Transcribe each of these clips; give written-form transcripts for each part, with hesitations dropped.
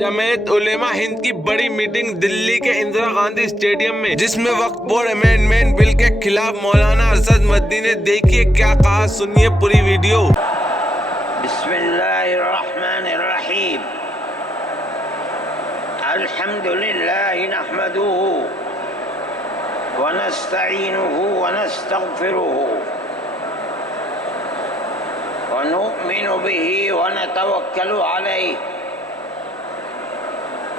جمعیت علماء ہند کی بڑی میٹنگ دلی کے اندرا گاندھی اسٹیڈیم میں، جس میں وقف بورڈ امینڈمنٹ بل کے خلاف مولانا ارشد مدنی نے دیکھیے کیا کہا، سنیے پوری ویڈیو۔ بسم اللہ الرحمن الرحیم۔ الحمدللہ نحمدہ ونستعینہ ونستغفرہ ونؤمن بہ ونتوکل علیہ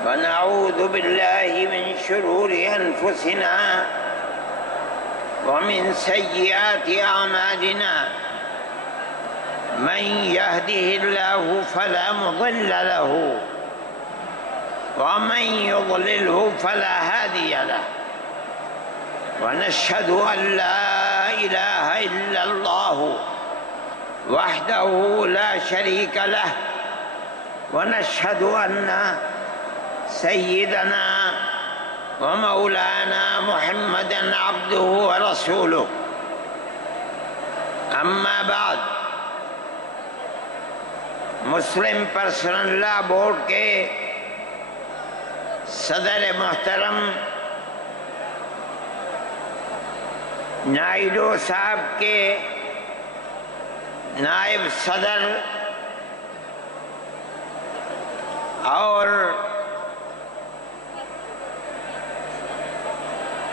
ونعوذ باللہ من شرور انفسنا ومن سیئات اعمالنا من يهده الله فلا مضل له ومن يضلله فلا هادي له ونشهد أن لا إله إلا الله وحده لا شريك له ونشهد أن سيدنا ومولانا محمدا عبده ورسوله أما بعد، مسلم پرسنل لا بورڈ کے صدر محترم نائیڈو صاحب کے نائب صدر اور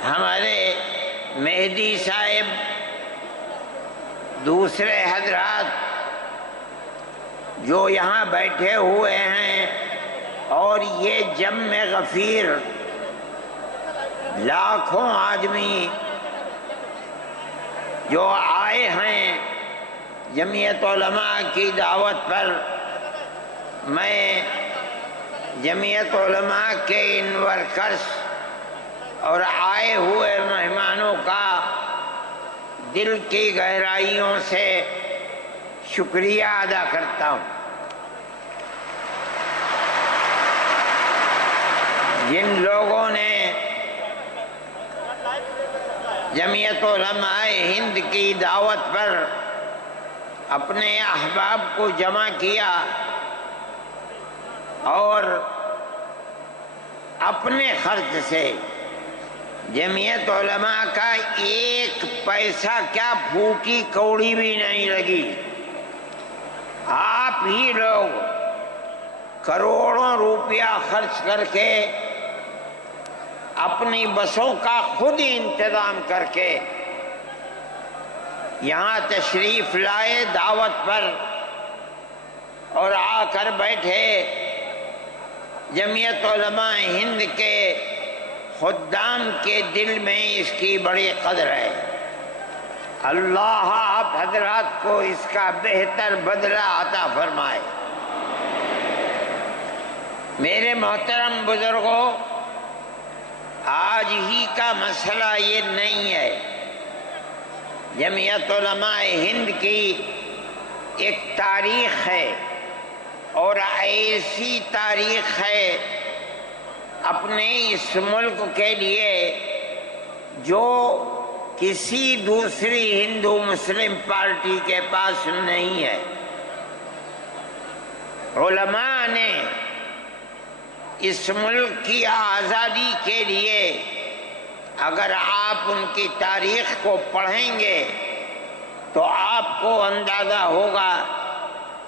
ہمارے مہدی صاحب، دوسرے حضرات جو یہاں بیٹھے ہوئے ہیں، اور یہ جمع غفیر لاکھوں آدمی جو آئے ہیں جمعیت علماء کی دعوت پر، میں جمعیت علماء کے ان ورکرز اور آئے ہوئے مہمانوں کا دل کی گہرائیوں سے شکریہ ادا کرتا ہوں۔ جن لوگوں نے جمعیت علماء ہند کی دعوت پر اپنے احباب کو جمع کیا اور اپنے خرچ سے جمعیت علماء کا ایک پیسہ کیا پھوکی کوڑی بھی نہیں لگی، آپ ہی لوگ کروڑوں روپیہ خرچ کر کے اپنی بسوں کا خود ہی انتظام کر کے یہاں تشریف لائے دعوت پر، اور آ کر بیٹھے۔ جمعیت علماء ہند کے خدام کے دل میں اس کی بڑی قدر ہے۔ اللہ آپ حضرات کو اس کا بہتر بدلہ عطا فرمائے۔ میرے محترم بزرگوں، آج ہی کا مسئلہ یہ نہیں ہے۔ جمعیت علماء ہند کی ایک تاریخ ہے، اور ایسی تاریخ ہے اپنے اس ملک کے لیے جو کسی دوسری ہندو مسلم پارٹی کے پاس نہیں ہے۔ علماء نے اس ملک کی آزادی کے لیے، اگر آپ ان کی تاریخ کو پڑھیں گے تو آپ کو اندازہ ہوگا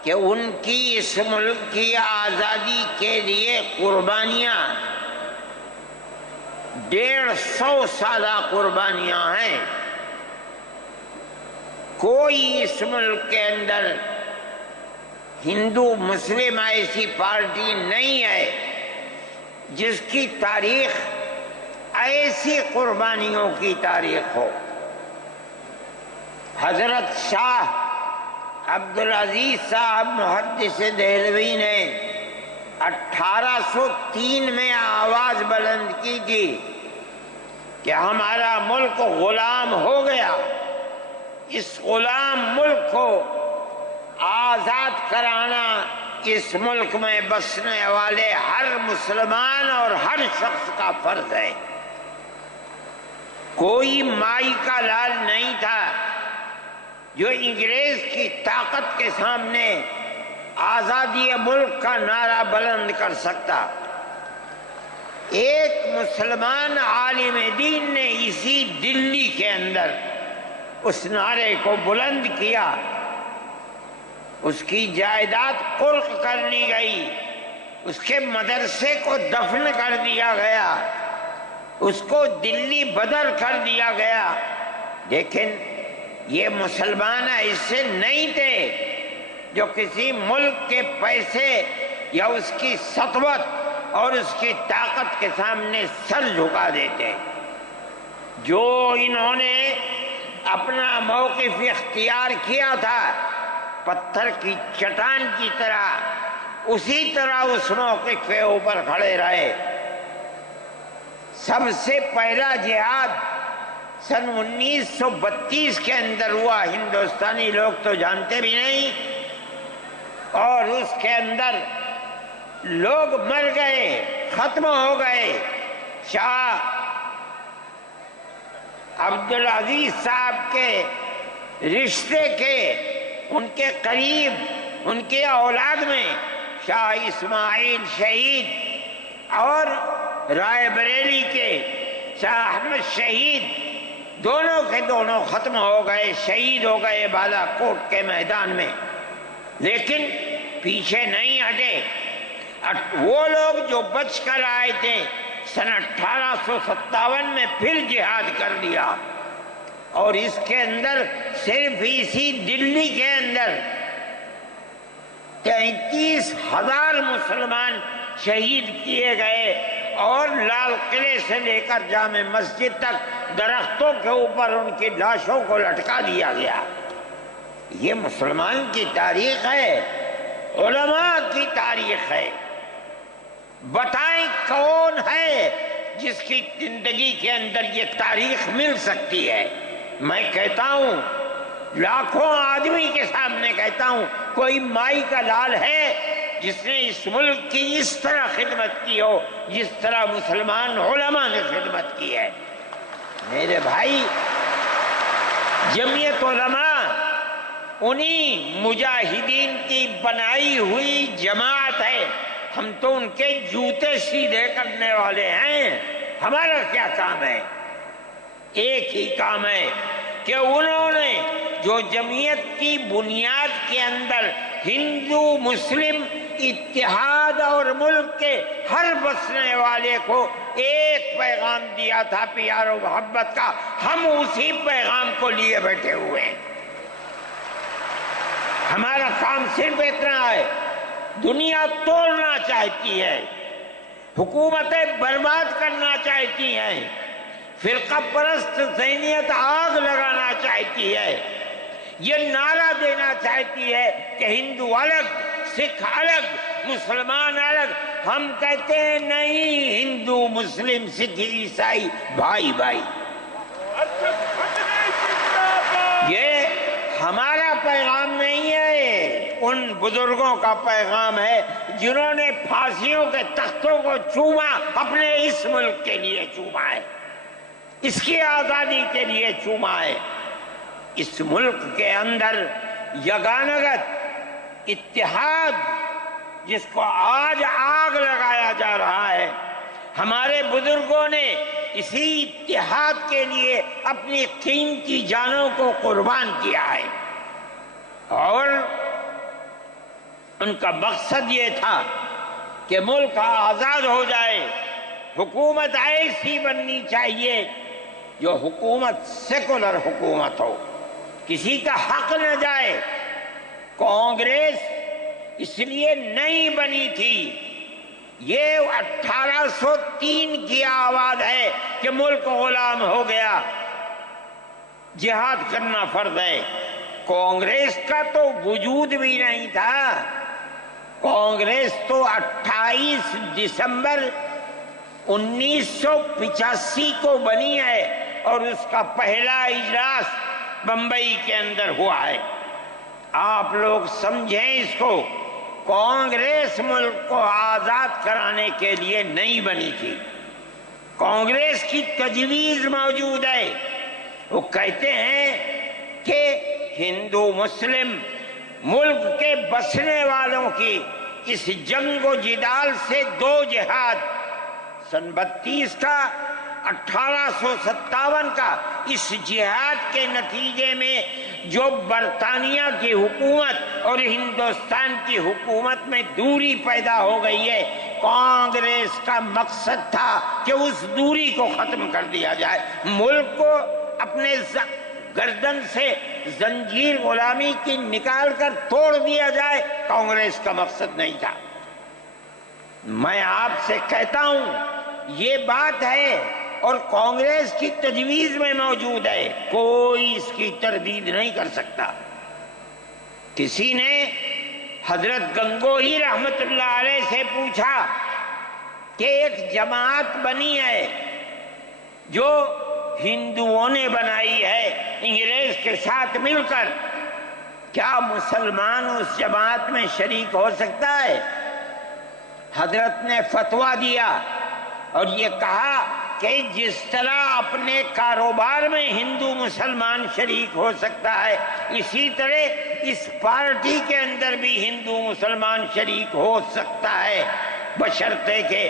کہ ان کی اس ملک کی آزادی کے لیے قربانیاں 150 سالہ قربانیاں ہیں۔ کوئی اس ملک کے اندر ہندو مسلم ایسی پارٹی نہیں ہے جس کی تاریخ ایسی قربانیوں کی تاریخ ہو۔ حضرت شاہ عبدالعزیز صاحب محدث دہلوی نے 1803 میں آواز بلند کی تھی کہ ہمارا ملک غلام ہو گیا، اس غلام ملک کو آزاد کرانا اس ملک میں بسنے والے ہر مسلمان اور ہر شخص کا فرض ہے۔ کوئی مائی کا لال نہیں تھا جو انگریز کی طاقت کے سامنے آزادی ملک کا نعرہ بلند کر سکتا۔ ایک مسلمان عالم دین نے اسی دلی کے اندر اس نعرے کو بلند کیا، اس کی جائیداد قرق کر لی گئی، اس کے مدرسے کو دفن کر دیا گیا، اس کو دلی بدر کر دیا گیا، لیکن یہ مسلمان ایسے نہیں تھے جو کسی ملک کے پیسے یا اس کی سطوت اور اس کی طاقت کے سامنے سر جھکا دیتے۔ جو انہوں نے اپنا موقف اختیار کیا تھا پتھر کی چٹان کی طرح، اسی طرح اس موقف کے اوپر کھڑے رہے۔ سب سے پہلا جہاد سن 1932 کے اندر ہوا، ہندوستانی لوگ تو جانتے بھی نہیں، اور اس کے اندر لوگ مر گئے، ختم ہو گئے۔ شاہ عبدالعزیز صاحب کے رشتے کے، ان کے قریب، ان کے اولاد میں شاہ اسماعیل شہید اور رائے بریلی کے شاہ احمد شہید، دونوں کے دونوں ختم ہو گئے، شہید ہو گئے بالا کوٹ کے میدان میں۔ لیکن پیچھے نہیں ہٹے۔ وہ لوگ جو بچ کر آئے تھے سن 1857 میں پھر جہاد کر دیا، اور اس کے اندر صرف اسی دلی کے اندر 33,000 مسلمان شہید کیے گئے، اور لال قلعے سے لے کر جامع مسجد تک درختوں کے اوپر ان کی لاشوں کو لٹکا دیا گیا۔ یہ مسلمان کی تاریخ ہے، علماء کی تاریخ ہے۔ بتائیں کون ہے جس کی زندگی کے اندر یہ تاریخ مل سکتی ہے؟ میں کہتا ہوں، لاکھوں آدمی کے سامنے کہتا ہوں، کوئی مائی کا لال ہے جس نے اس ملک کی اس طرح خدمت کی ہو جس طرح مسلمان علماء نے خدمت کی ہے؟ میرے بھائی، جمعیت علماء انہی مجاہدین کی بنائی ہوئی جماعت ہے۔ ہم تو ان کے جوتے سیدھے کرنے والے ہیں۔ ہمارا کیا کام ہے؟ ایک ہی کام ہے کہ انہوں نے جو جمعیت کی بنیاد کے اندر ہندو مسلم اتحاد اور ملک کے ہر بسنے والے کو ایک پیغام دیا تھا پیار و محبت کا، ہم اسی پیغام کو لیے بیٹھے ہوئے ہیں۔ ہمارا کام صرف اتنا ہے۔ دنیا توڑنا چاہتی ہے، حکومتیں برباد کرنا چاہتی ہیں، فرقہ پرست ذہنیت آگ لگانا چاہتی ہے، یہ نعرہ دینا چاہتی ہے کہ ہندو الگ، سکھ الگ، مسلمان الگ۔ ہم کہتے ہیں نہیں، ہندو مسلم سکھ عیسائی بھائی بھائی۔ یہ ہمارا پیغام نہیں ہے، ان بزرگوں کا پیغام ہے جنہوں نے پھانسیوں کے تختوں کو چوما، اپنے اس ملک کے لیے چوما ہے، اس کی آزادی کے لیے چوما ہے۔ اس ملک کے اندر یگانگت اتحاد جس کو آج آگ لگایا جا رہا ہے، ہمارے بزرگوں نے اسی اتحاد کے لیے اپنی قیمتی جانوں کو قربان کیا ہے، اور ان کا مقصد یہ تھا کہ ملک آزاد ہو جائے۔ حکومت ایسی بننی چاہیے جو حکومت سیکولر حکومت ہو، کسی کا حق نہ جائے۔ کانگریس اس لیے نہیں بنی تھی، یہ 1803 کی آواز ہے کہ ملک غلام ہو گیا، جہاد کرنا فرض ہے۔ کانگریس کا تو وجود بھی نہیں تھا۔ کانگریس تو 28 دسمبر 1985 کو بنی ہے، اور اس کا پہلا اجلاس بمبئی کے اندر ہوا ہے۔ آپ لوگ سمجھیں اس کو، کانگریس ملک کو آزاد کرانے کے لیے نہیں بنی تھی۔ کانگریس کی تجویز موجود ہے، وہ کہتے ہیں کہ ہندو مسلم ملک کے بسنے والوں کی اس جنگ و جدال سے 2 جہاد، سن 32 کا 1857 کا، اس جہاد کے نتیجے میں جو برطانیہ کی حکومت اور ہندوستان کی حکومت میں دوری پیدا ہو گئی ہے، کانگریس کا مقصد تھا کہ اس دوری کو ختم کر دیا جائے، ملک کو اپنے گردن سے زنجیر غلامی کی نکال کر توڑ دیا جائے، کانگریس کا مقصد نہیں تھا۔ میں آپ سے کہتا ہوں یہ بات ہے اور کانگریس کی تجویز میں موجود ہے، کوئی اس کی تردید نہیں کر سکتا۔ کسی نے حضرت گنگوہی رحمت اللہ علیہ سے پوچھا کہ ایک جماعت بنی ہے جو ہندوؤں نے بنائی ہے انگریز کے ساتھ مل کر، کیا مسلمان اس جماعت میں شریک ہو سکتا ہے؟ حضرت نے فتویٰ دیا اور یہ کہا کہ جس طرح اپنے کاروبار میں ہندو مسلمان شریک ہو سکتا ہے، اسی طرح اس پارٹی کے اندر بھی ہندو مسلمان شریک ہو سکتا ہے، بشرطے کہ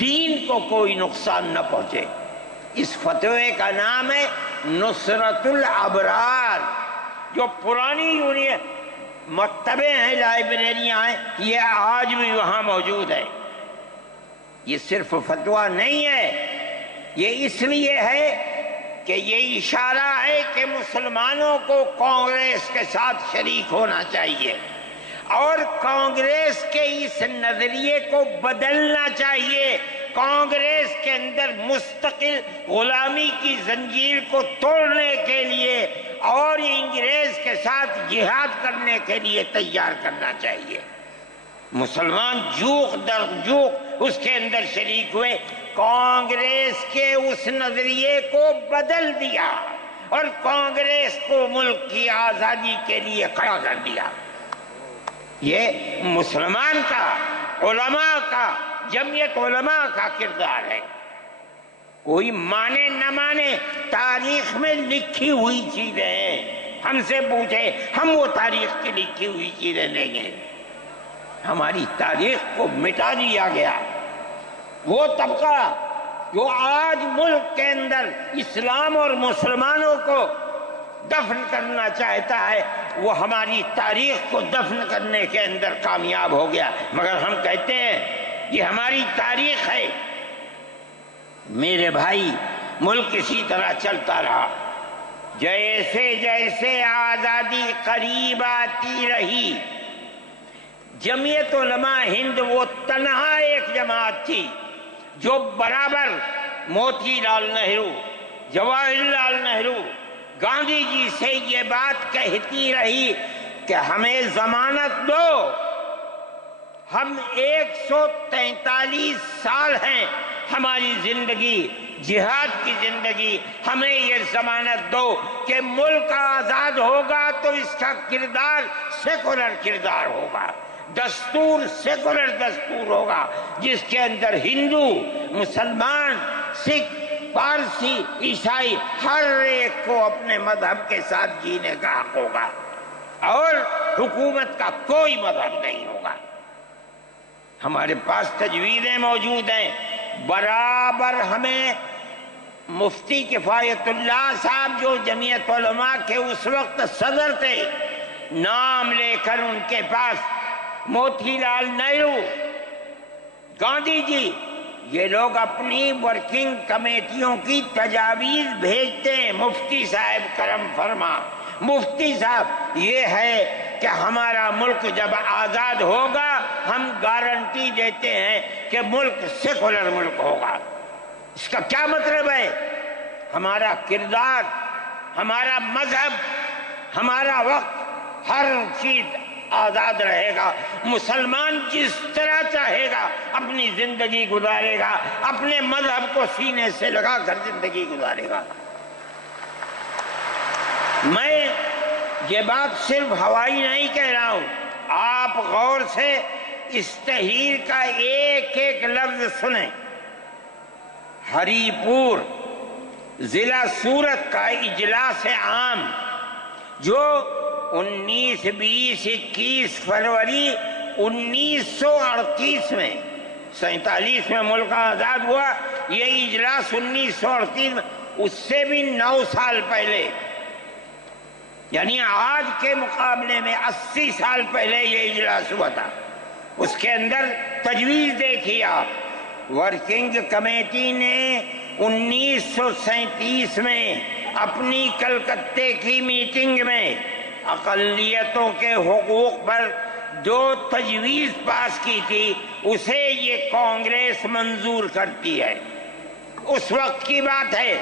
دین کو کوئی نقصان نہ پہنچے۔ اس فتوے کا نام ہے نصرت الابرار، جو پرانی یونین مکتبیں ہیں، لائبریریاں ہیں، یہ آج بھی وہاں موجود ہے۔ یہ صرف فتویٰ نہیں ہے، یہ اس لیے ہے کہ یہ اشارہ ہے کہ مسلمانوں کو کانگریس کے ساتھ شریک ہونا چاہیے اور کانگریس کے اس نظریے کو بدلنا چاہیے، کانگریس کے اندر مستقل غلامی کی زنجیر کو توڑنے کے لیے اور انگریز کے ساتھ جہاد کرنے کے لیے تیار کرنا چاہیے۔ مسلمان جوق در جوق اس کے اندر شریک ہوئے، کانگریس کے اس نظریے کو بدل دیا اور کانگریس کو ملک کی آزادی کے لیے کھڑا کر دیا۔ یہ مسلمان کا، علماء کا، جمعیت علماء کا کردار ہے۔ کوئی مانے نہ مانے، تاریخ میں لکھی ہوئی چیزیں ہیں، ہم سے پوچھے ہم وہ تاریخ کی لکھی ہوئی چیزیں لیں گے۔ ہماری تاریخ کو مٹا دیا گیا۔ وہ طبقہ جو آج ملک کے اندر اسلام اور مسلمانوں کو دفن کرنا چاہتا ہے، وہ ہماری تاریخ کو دفن کرنے کے اندر کامیاب ہو گیا، مگر ہم کہتے ہیں یہ ہماری تاریخ ہے۔ میرے بھائی، ملک اسی طرح چلتا رہا، جیسے جیسے آزادی قریب آتی رہی، جمعیت علماء ہند وہ تنہا ایک جماعت تھی جو برابر موتی لال نہرو، جواہر لال نہرو، گاندھی جی سے یہ بات کہتی رہی کہ ہمیں ضمانت دو، ہم 143 سال ہیں ہماری زندگی، جہاد کی زندگی، ہمیں یہ ضمانت دو کہ ملک آزاد ہوگا تو اس کا کردار سیکولر کردار ہوگا، دستور سیکولر دستور ہوگا، جس کے اندر ہندو، مسلمان، سکھ، پارسی، عیسائی ہر ایک کو اپنے مذہب کے ساتھ جینے کا حق ہوگا اور حکومت کا کوئی مذہب نہیں ہوگا۔ ہمارے پاس تجویزیں موجود ہیں، برابر ہمیں مفتی کفایت اللہ صاحب جو جمعیت علماء کے اس وقت صدر تھے، نام لے کر ان کے پاس موتی لال نہرو، گاندھی جی، یہ لوگ اپنی ورکنگ کمیٹیوں کی تجاویز بھیجتے ہیں، مفتی صاحب کرم فرما، مفتی صاحب یہ ہے کہ ہمارا ملک جب آزاد ہوگا ہم گارنٹی دیتے ہیں کہ ملک سیکولر ملک ہوگا۔ اس کا کیا مطلب ہے؟ ہمارا کردار، ہمارا مذہب، ہمارا وقت، ہر چیز آزاد رہے گا، مسلمان جس طرح چاہے گا اپنی زندگی گزارے گا، اپنے مذہب کو سینے سے لگا کر زندگی گزارے گا۔ میں یہ بات صرف ہوائی نہیں کہہ رہا ہوں، آپ غور سے اس تحریر کا ایک ایک لفظ سنیں۔ ہری پور ضلع سورت کا اجلاس عام جو 19 20 21 فروری 1938 میں، 47 میں ملک آزاد ہوا، یہ اجلاس 1938 میں، اس سے بھی 9 سال پہلے، یعنی آج کے مقابلے میں 80 سال پہلے یہ اجلاس ہوا تھا۔ اس کے اندر تجویز دیکھیے آپ، ورکنگ کمیٹی نے 1937 میں اپنی کلکتے کی میٹنگ میں اقلیتوں کے حقوق پر جو تجویز پاس کی تھی اسے یہ کانگریس منظور کرتی ہے، اس وقت کی بات ہے،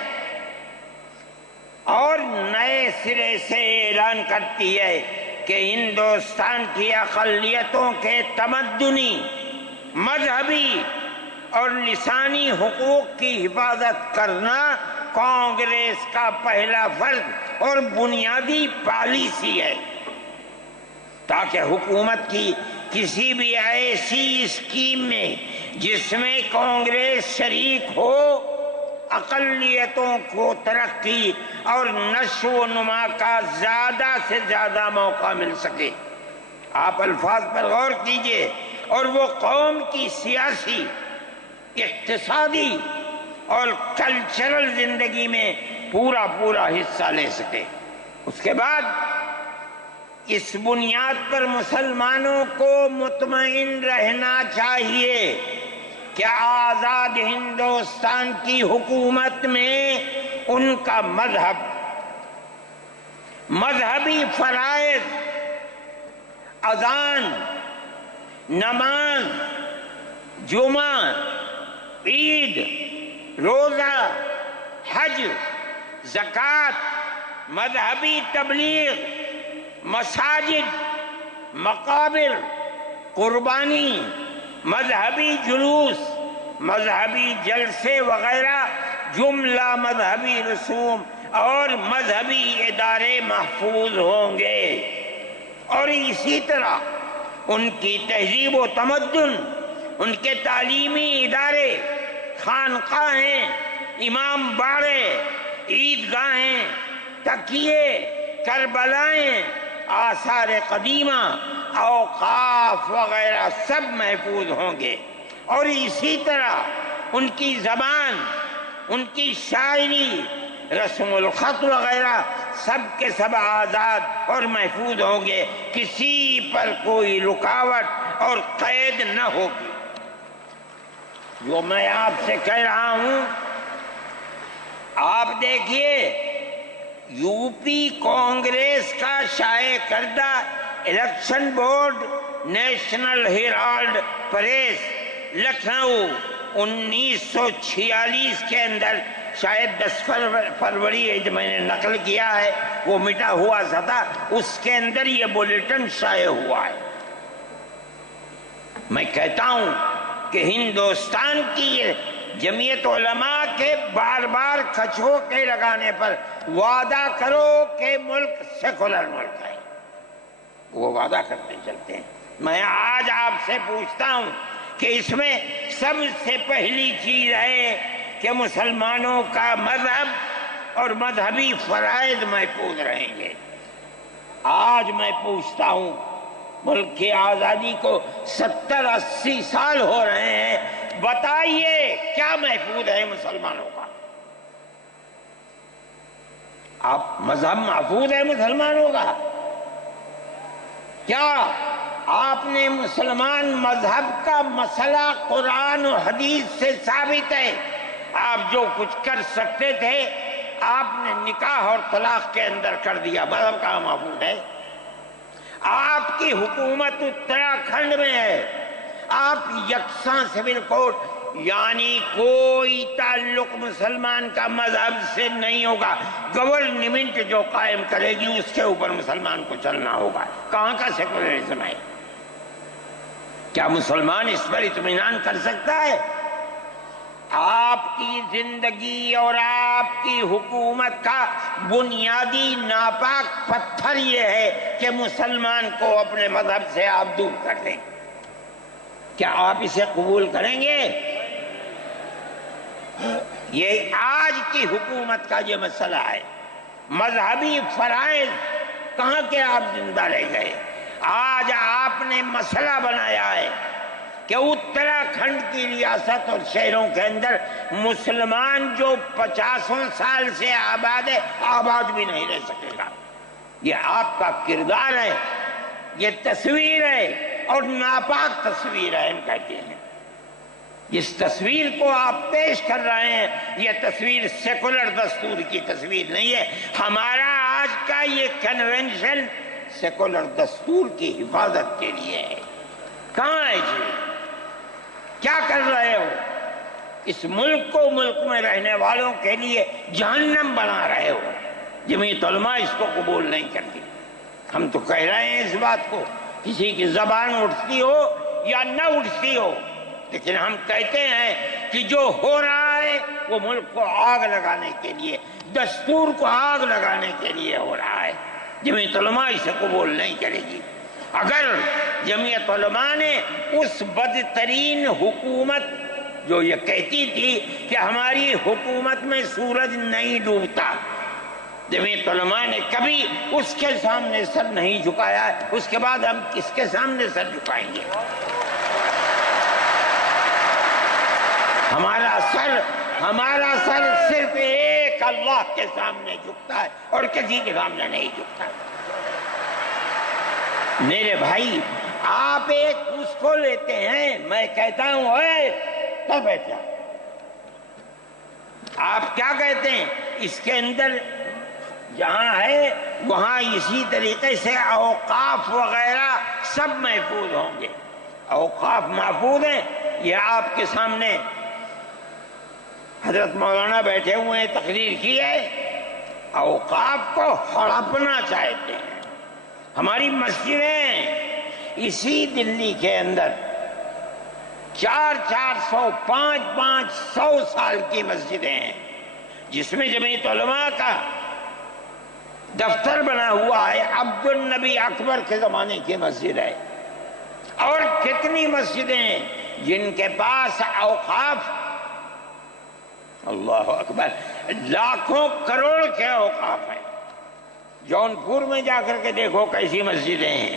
اور نئے سرے سے اعلان کرتی ہے کہ ہندوستان کی اقلیتوں کے تمدنی، مذہبی اور لسانی حقوق کی حفاظت کرنا کانگریس کا پہلا فرض اور بنیادی پالیسی ہے، تاکہ حکومت کی کسی بھی ایسی اسکیم میں جس میں کانگریس شریک ہو، اقلیتوں کو ترقی اور نشو و نما کا زیادہ سے زیادہ موقع مل سکے۔ آپ الفاظ پر غور کیجئے، اور وہ قوم کی سیاسی، اقتصادی اور کلچرل زندگی میں پورا حصہ لے سکے۔ اس کے بعد اس بنیاد پر مسلمانوں کو مطمئن رہنا چاہیے کہ آزاد ہندوستان کی حکومت میں ان کا مذہبی فرائض، اذان، نماز، جمعہ، عید، روزہ، حج، زکوٰۃ، مذہبی تبلیغ، مساجد، مقابر، قربانی، مذہبی جلوس، مذہبی جلسے وغیرہ جملہ مذہبی رسوم اور مذہبی ادارے محفوظ ہوں گے، اور اسی طرح ان کی تہذیب و تمدن، ان کے تعلیمی ادارے، خانقاہیں، امام باڑے، عیدگاہیں، تکیے، کربلائیں، آثار قدیمہ، اوقاف وغیرہ سب محفوظ ہوں گے، اور اسی طرح ان کی زبان، ان کی شاعری، رسم الخط وغیرہ سب کے سب آزاد اور محفوظ ہوں گے، کسی پر کوئی رکاوٹ اور قید نہ ہوگی۔ جو میں آپ سے کہہ رہا ہوں، آپ دیکھیے، یو پی کانگریس کا شائع کردہ election board, National Herald press, Lucknow, 1946 کے اندر، شاید 10 فروری ہے جو میں نے نقل کیا ہے، وہ مٹا ہوا تھا، اس کے اندر یہ بلیٹن شائع ہوا ہے۔ میں کہتا ہوں کہ ہندوستان کی جمعیت علماء کے بار بار کھچوکے لگانے پر وعدہ کرو کہ ملک سیکولر ملک ہے، وہ وعدہ کرتے چلتے ہیں۔ میں آج آپ سے پوچھتا ہوں کہ اس میں سب سے پہلی چیز ہے کہ مسلمانوں کا مذہب اور مذہبی فرائض محفوظ رہیں گے۔ آج میں پوچھتا ہوں، ملک کی آزادی کو 70-80 سال ہو رہے ہیں، بتائیے کیا محفوظ ہے مسلمانوں کا؟ آپ مذہب محفوظ ہے مسلمانوں کا؟ کیا آپ نے مسلمان مذہب کا مسئلہ قرآن و حدیث سے ثابت ہے؟ آپ جو کچھ کر سکتے تھے آپ نے نکاح اور طلاق کے اندر کر دیا، مذہب کا محفوظ ہے؟ آپ کی حکومت اتراکھنڈ میں ہے، آپ یکساں سول کوڈ، یعنی کوئی تعلق مسلمان کا مذہب سے نہیں ہوگا، گورنمنٹ جو قائم کرے گی اس کے اوپر مسلمان کو چلنا ہوگا۔ کہاں کا سیکولرزم ہے؟ کیا مسلمان اس پر اطمینان کر سکتا ہے؟ آپ کی زندگی اور آپ کی حکومت کا بنیادی ناپاک پتھر یہ ہے کہ مسلمان کو اپنے مذہب سے آپ دور کر دیں۔ کیا آپ اسے قبول کریں گے؟ یہ آج کی حکومت کا یہ مسئلہ ہے۔ مذہبی فرائض کہاں کے آپ زندہ رہ گئے؟ آج آپ نے مسئلہ بنایا ہے کہ اتراکھنڈ کی ریاست اور شہروں کے اندر مسلمان جو 50 سال سے آباد ہے، آباد بھی نہیں رہ سکے گا۔ یہ آپ کا کردار ہے، یہ تصویر ہے، اور ناپاک تصویر ہے، ہم کہتے ہیں۔ جس تصویر کو آپ پیش کر رہے ہیں، یہ تصویر سیکولر دستور کی تصویر نہیں ہے۔ ہمارا آج کا یہ کنونشن سیکولر دستور کی حفاظت کے لیے ہے۔ کہاں ہے جی؟ کیا کر رہے ہو؟ اس ملک کو، ملک میں رہنے والوں کے لیے جہنم بنا رہے ہو۔ جمعیت علماء اس کو قبول نہیں کرتی۔ ہم تو کہہ رہے ہیں اس بات کو، کسی کی زبان اٹھتی ہو یا نہ اٹھتی ہو، لیکن ہم کہتے ہیں کہ جو ہو رہا ہے وہ ملک کو آگ لگانے کے لیے، دستور کو آگ لگانے کے لیے ہو رہا ہے۔ جمعیت علماء اسے قبول نہیں کرے گی۔ اگر جمعیت علماء نے اس بدترین حکومت جو یہ کہتی تھی کہ ہماری حکومت میں سورج نہیں ڈوبتا، جمعیت علماء نے کبھی اس کے سامنے سر نہیں جھکایا ہے، اس کے بعد ہم کس کے سامنے سر جھکائیں گے؟ ہمارا سر صرف ایک اللہ کے سامنے جھکتا ہے اور کسی کے سامنے نہیں جھکتا۔ میرے بھائی، آپ ایک اس کو لیتے ہیں، میں کہتا ہوں اے تب بیٹھ جا۔ آپ کیا کہتے ہیں؟ اس کے اندر جہاں ہے وہاں اسی طریقے سے اوقاف وغیرہ سب محفوظ ہوں گے۔ اوقاف محفوظ ہیں، یہ آپ کے سامنے حضرت مولانا بیٹھے ہوئے ہیں، تقریر کی ہے۔ اوقاف کو ہڑپنا چاہتے ہیں۔ ہماری مسجدیں اسی دلی کے اندر 400 500 سال کی مسجدیں ہیں، جس میں جمعیت علماء کا دفتر بنا ہوا ہے، عبد النبی اکبر کے زمانے کی مسجد ہے۔ اور کتنی مسجدیں ہیں جن کے پاس اوقاف، اللہ اکبر، لاکھوں کروڑ کے اوقاف ہیں۔ جونپور میں جا کر کے دیکھو کیسی مسجدیں ہیں،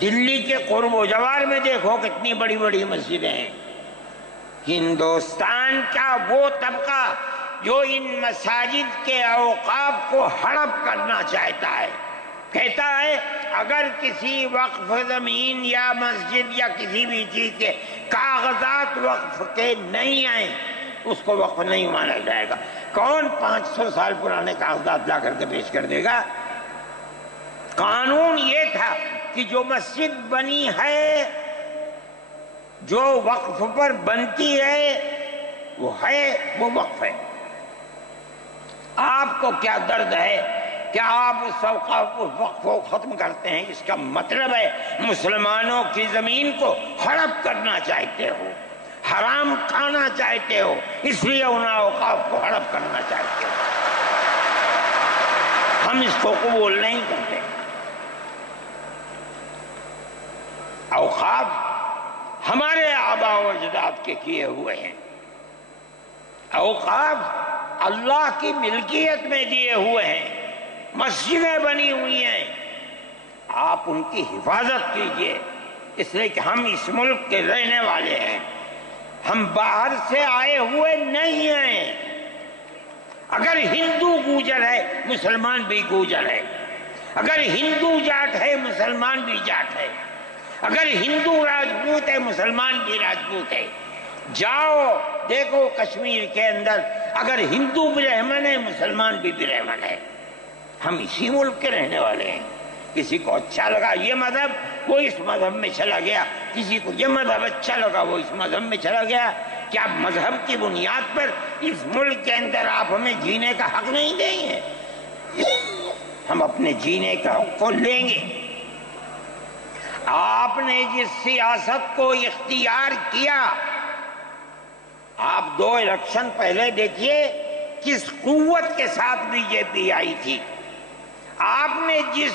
دلی کے قرب و جوار میں دیکھو کتنی بڑی بڑی مسجدیں ہیں۔ ہندوستان کا وہ طبقہ جو ان مساجد کے اوقاف کو ہڑپ کرنا چاہتا ہے، کہتا ہے اگر کسی وقف زمین یا مسجد یا کسی بھی چیز کے کاغذات وقف کے نہیں آئیں، اس کو وقف نہیں مانا جائے گا۔ کون 500 سال پرانے کاغذات لا کر کے پیش کر دے گا؟ قانون یہ تھا کہ جو مسجد بنی ہے، جو وقف پر بنتی ہے، وہ وقف ہے۔ آپ کو کیا درد ہے کہ آپ اس وقف کو ختم کرتے ہیں؟ اس کا مطلب ہے مسلمانوں کی زمین کو ہڑپ کرنا چاہتے ہو، حرام کھانا چاہتے ہو، اس لیے ان اوقاف کو ہڑپ کرنا چاہتے ہو۔ ہم اس کو قبول نہیں کرتے۔ اوقاف ہمارے آباء و اجداد کے کیے ہوئے ہیں، اوقاف اللہ کی ملکیت میں دیے ہوئے ہیں، مسجدیں بنی ہوئی ہیں، آپ ان کی حفاظت کیجئے، اس لیے کہ ہم اس ملک کے رہنے والے ہیں، ہم باہر سے آئے ہوئے نہیں ہیں۔ اگر ہندو گوجر ہے، مسلمان بھی گوجر ہے۔ اگر ہندو جاٹ ہے، مسلمان بھی جاٹ ہے۔ اگر ہندو راجپوت ہے، مسلمان بھی راجپوت ہے۔ جاؤ دیکھو کشمیر کے اندر، اگر ہندو برہمن ہے، مسلمان بھی برہمن ہے۔ ہم اسی ملک کے رہنے والے ہیں۔ کسی کو اچھا لگا یہ مذہب، وہ اس مذہب میں چلا گیا، کسی کو یہ مذہب اچھا لگا وہ اس مذہب میں چلا گیا۔ کیا مذہب کی بنیاد پر اس ملک کے اندر آپ ہمیں جینے کا حق نہیں دیں گے؟ ہم اپنے جینے کا حق کو لیں گے۔ آپ نے جس سیاست کو اختیار کیا، آپ 2 الیکشن پہلے دیکھیے کس قوت کے ساتھ بی جے پی آئی تھی۔ آپ نے جس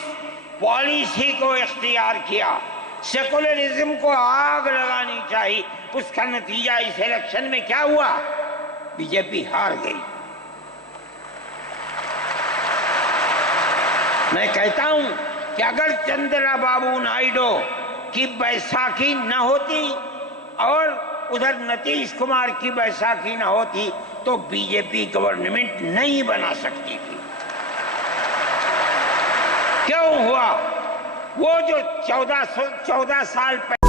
پالیسی کو اختیار کیا، سیکولرزم کو آگ لگانی چاہیے، اس کا نتیجہ اس الیکشن میں کیا ہوا؟ بی جے پی ہار گئی۔ میں کہتا ہوں کہ اگر چندرا بابو نائیڈو کی بیساکھی نہ ہوتی اور ادھر نتیش کمار کی بیساکھی نہ ہوتی تو بی جے پی گورنمنٹ نہیں بنا سکتی تھی. کیوں ہوا؟ وہ جو 14 سال پہلے